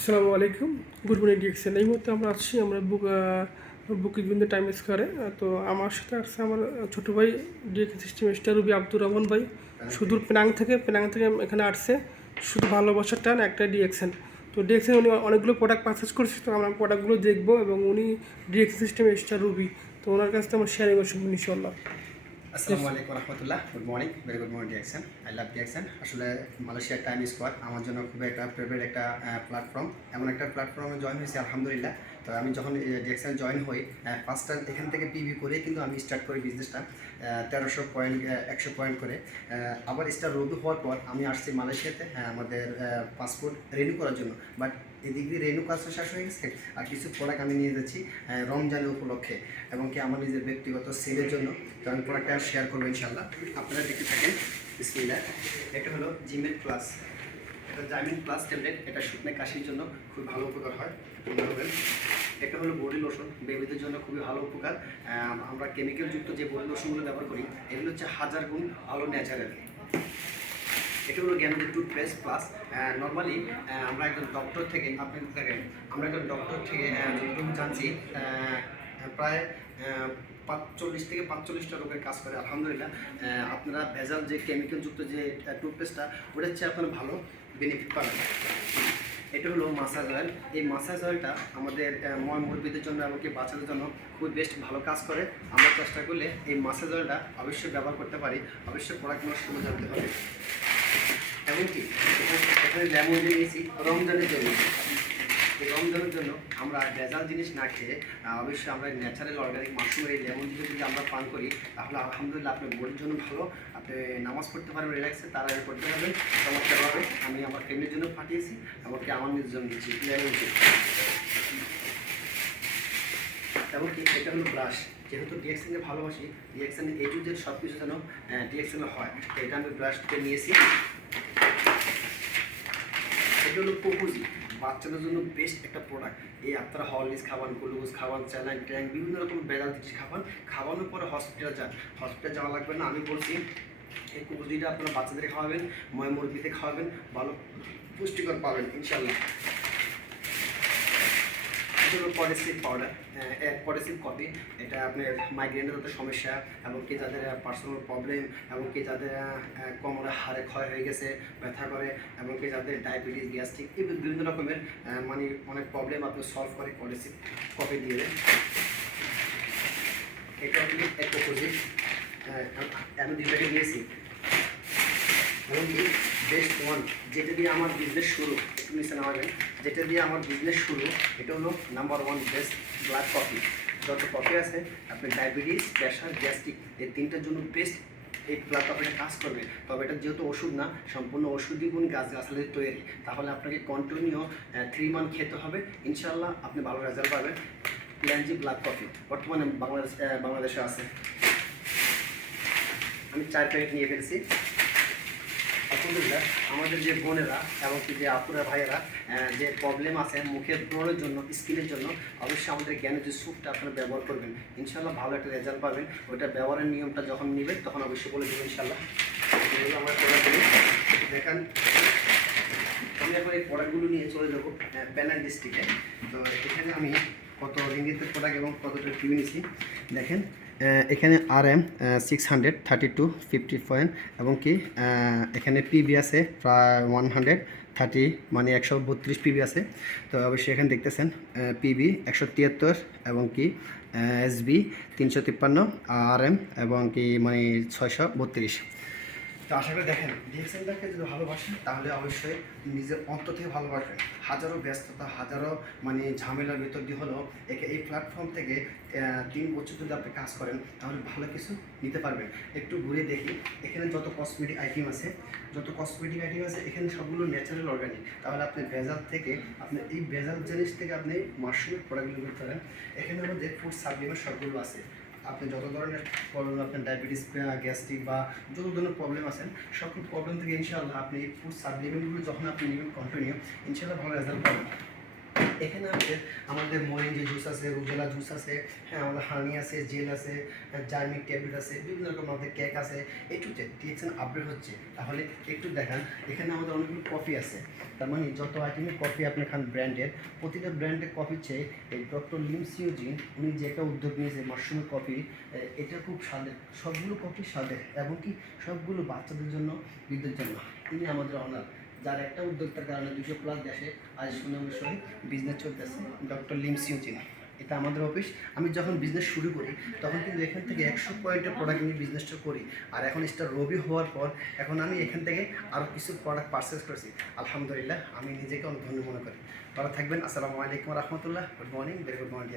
আসসালামু আলাইকুম, good morning DXN. এই মুহূর্তে আমরা আছি বুকিং বিন্দু টাইম স্কোয়ারে। তো আমার সাথে আসছে আমার ছোটো ভাই DX system star Ruby Abdur Rahman ভাই, সুদূর পেনাং থেকে এখানে আসছে শুধু ভালোবাসার টান একটা ডিএক্সএন। তো ডিএক্সএন উনি অনেকগুলো প্রোডাক্ট পারচেস করছে, তো আমরা প্রোডাক্টগুলো দেখবো এবং উনি ডিএক্স সিস্টেম স্টার রুবি, তো ওনার কাছ থেকে আমার শেয়ারিং করবো ইনশাল্লাহ। আসসালামু আলাইকুম রহমতুল্লাহ, good morning, very good morning DXN. I love DXN. আসলে মালয়েশিয়ার টাইম স্কোয়ার আমার জন্য খুবই একটা ফেভারিট একটা প্ল্যাটফর্ম। এমন একটা প্ল্যাটফর্মে জয়েন হয়েছি আলহামদুলিল্লাহ। তো আমি যখন ডিএক্সএন জয়েন হই, ফার্স্ট টাইম এখান থেকে পিভি করে কিন্তু আমি স্টার্ট করি বিজনেসটা 1300 পয়েন্ট 100 পয়েন্ট করে। আবার স্টার রবি হওয়ার পর আমি আসছি মালয়েশিয়াতে আমাদের পাসপোর্ট রিনিউ করার জন্য। বাট এদিক দিয়ে রেনু কাজটা শেষ হয়ে গেছে, আর কিছু প্রোডাক্ট আমি নিয়ে যাচ্ছি রমজানের উপলক্ষে এবং কি আমার নিজের ব্যক্তিগত সেলের জন্য। তো আমি প্রোডাক্টটা শেয়ার করবো ইনশাল্লাহ, আপনারা দেখতে থাকেন। বিসমিল্লাহ। এটা হলো জিমেল প্লাস, এটা জাইমিন প্লাস ট্যাবলেট। এটা শুকনো কাশির জন্য খুব ভালো উপকার হয়। এটা হলো বডি লোশন, বেবিদের জন্য খুবই ভালো উপকার। আমরা কেমিক্যালযুক্ত যে বডি লোশনগুলো ব্যবহার করি এগুলো হচ্ছে 1000 গুণ ভালো ন্যাচারাল। এটা হলো জ্ঞানের টুথপেস্ট প্লাস। নর্মালি আমরা একজন ডক্টর থেকে আমরা একজন ডক্টর থেকে যতটুকু জানছি প্রায় 40 থেকে 45টা রোগের কাজ করে আলহামদুলিল্লাহ। আপনারা ভেজাল যে কেমিক্যালযুক্ত যে টুথপেস্টটা ওটার চেয়ে আপনারা ভালো বেনিফিট পাবেন। এটা হলো মাসাজ অয়েল। এই মাসাজ অয়েলটা আমাদের মুরব্বীদের জন্য এমনকি বাচ্চাদের জন্য খুব বেস্ট ভালো কাজ করে। আমরা চেষ্টা করলে এই মাসাজ অয়েলটা অবশ্যই ব্যবহার করতে পারি। অবশ্যই প্রোডাক্টগুলো শুনে জানতে হবে। এমনকি এখানে লেমন নিয়েছি রমজানের জন্য। এই রমজানের জন্য আমরা ভেজাল জিনিস না খেয়ে অবশ্যই আমরা ন্যাচারাল অর্গানিক মাশরুমের এই লেমন যদি আমরা পান করি তাহলে আলহামদুলিল্লাহ আপনার বডির জন্য ভালো। আপনি নামাজ পড়তে পারবেন রিল্যাক্সে, তার আগে করতে পারবেন চমৎকারভাবে। আমি আমার ফ্যামিলির জন্য পাঠিয়েছি, এমনকি আমার নিজের জন্য দিচ্ছি লেমন টি। এমনকি এটা হলো ব্রাশ। যেহেতু ডিএক্সএনকে ভালোবাসি, ডিএক্সএন এই যে সব কিছু যেন ডিএক্সএনে হয়, তো এটা আমি ব্রাশকে নিয়েছি। এটা হলো কোকোজি, বাচ্চাদের জন্য বেস্ট একটা প্রোডাক্ট। এই আপনারা হরলিক্স খাবান, গ্লুকোজ খাবান, স্যালাইন ট্যাঙ্ক বিভিন্ন রকম বেজাল জিনিস খাবান, খাওয়ানোর পরে হসপিটালে যান। হসপিটালে যাওয়া লাগবে না, আমি বলছি এই কোকোজিটা আপনারা বাচ্চাদের খাওয়াবেন, মুরগিতে খাওয়াবেন, ভালো পুষ্টিকর পাবেন ইনশাল্লাহ। এটা হলো পডেসিভ পাউডার, পডেসিভ কফি। এটা আপনার মাইগ্রেনের যত সমস্যা এমনকি যাদের পার্সোনাল প্রবলেম, এমনকি যাদের কোমরে হাড়ে ক্ষয় হয়ে গেছে, ব্যথা করে, এমনকি যাদের ডায়াবেটিস, গ্যাস্ট্রিক এই বিভিন্ন রকমের মানে অনেক প্রবলেম আপনি সলভ করে পডেসিভ কফি দিয়ে দেন। এটা আপনি এক কোকোজি আমি দুটাকে দিয়েছি। এমনকি বেস্ট ওয়ান, যেটা দিয়ে আমার বিজনেস শুরু, একটু নিচে নামাবেন, যেটা দিয়ে আমার বিজনেস শুরু এটা হলো number one best black coffee. যত কফি আছে আপনি ডায়াবেটিস, প্রেশার, গ্যাস্ট্রিক এই তিনটার জন্য বেস্ট এই ব্ল্যাক কফিটা কাজ করবে। তবে এটা যেহেতু ওষুধ না, সম্পূর্ণ ওষুধি গুণ গাছগাছালির তৈরি, তাহলে আপনাকে কন্টিনিউ 3 মান্থ খেতে হবে। ইনশাল্লাহ আপনি ভালো রেজাল্ট পাবেন। পিএনজি ব্ল্যাক কফি বর্তমানে বাংলাদেশে আছে। আমি 4 প্যাকেট নিয়ে ফেলেছি। আলহামদুলিল্লাহ আমাদের যে বোনেরা এমনকি যে আপুরা ভাইয়েরা যে প্রবলেম আছে মুখের ব্রণের জন্য, স্কিনের জন্য, অবশ্যই আমাদের জ্ঞানের যে স্যুপটা আপনারা ব্যবহার করবেন, ইনশাল্লাহ ভালো একটা রেজাল্ট পাবেন। ওইটা ব্যবহারের নিয়মটা যখন নেবেন তখন অবশ্যই বলে দেবেন ইনশাল্লাহ। এগুলো আমার প্রোডাক্টগুলো দেখেন। আমি এখন এই প্রোডাক্টগুলো নিয়ে চলে যাবো পেনাং ডিস্ট্রিক্টে। তো এখানে আমি কত রিঙ্গিতের প্রোডাক্ট এবং কতটা টিভি নিয়েছি দেখেন। এখানে RM 632 50 পয়েন্ট এবং কি এখানে পিবি আছে প্রায় 130, মানে 132 পিবি আছে। তো অবশ্যই এখানে দেখতেছেন পিবি 173 এবং কি SB 353, RM এবং কি মানে 632। তো আশা করি দেখেন ডিএক্সএনটাকে যদি ভালোবাসেন তাহলে অবশ্যই নিজের অন্তর থেকে ভালোবাসবেন। হাজারো ব্যস্ততা, হাজারো মানে ঝামেলার ভিতর দিয়ে হলেও এই প্ল্যাটফর্ম থেকে 3 বছর যদি আপনি কাজ করেন তাহলে ভালো কিছু নিতে পারবেন। একটু ঘুরে দেখি এখানে যত কসমেটিক আইটেম আছে, এখানে সবগুলো ন্যাচারাল অর্গানিক। তাহলে আপনি ভেজাল থেকে আপনি এই ভেজাল জিনিস থেকে আপনি মাশরুমের প্রোডাক্টগুলো করতে পারেন। এখানে আমাদের ফুড সাপ্লিমেন্ট সবগুলো আছে। আপনি যত ধরনের প্রবলেম, আপনার ডায়াবেটিস, গ্যাস্ট্রিক বা যত ধরনের প্রবলেম আছেন সকল প্রবলেম থেকে ইনশাআল্লাহ আপনি এই ফুড সাপ্লিমেন্টগুলো যখন আপনি নেবেন কন্টিনিউ, ইনশাআল্লাহ ভালো রেজাল্ট পাবেন। এখানে আমাদের মরিঞ্জি জুস আছে, রুবেলা জুস আছে, হ্যাঁ আমাদের হানি আছে, জেল আছে, জার্মিক ট্যাবলেট আছে, বিভিন্ন রকম আমাদের কেক আছে। একটু ডিএক্সএন আপডেট হচ্ছে, তাহলে একটু দেখান। এখানে আমাদের অনেকগুলো কফি আছে, তার মানে যত আইটেমের কফি আপনি খান ব্র্যান্ডের, প্রতিটা ব্র্যান্ডের কফির চেয়ে এই ডক্টর লিম সিওজিন উনি যে একটা উদ্যোগ নিয়েছে মাশরুমের কফি, এটা খুব স্বাদের, সবগুলো কফি স্বাদের এবং কি সবগুলো বাচ্চাদের জন্য, বৃদ্ধের জন্য। তিনি আমাদের অনার, যার একটা উদ্যোক্তার কারণে 200+ দেশে আজ সুনামের সহিত বিজনেস চলতেছে, ডক্টর লিম সিওজিন। এটা আমাদের অফিস। আমি যখন বিজনেস শুরু করি তখন কিন্তু এখান থেকে 100 পয়েন্টের প্রোডাক্ট নিয়ে বিজনেসটা করি, আর এখন স্টার রবি হওয়ার পর এখন আমি এখান থেকে আরও কিছু প্রোডাক্ট পারচেস করেছি। আলহামদুলিল্লাহ, আমি নিজেকে অনেক ধন্য মনে করি। ভালো থাকবেন। আসসালামু আলাইকুম রহমতুল্লাহ। Good morning, very good morning.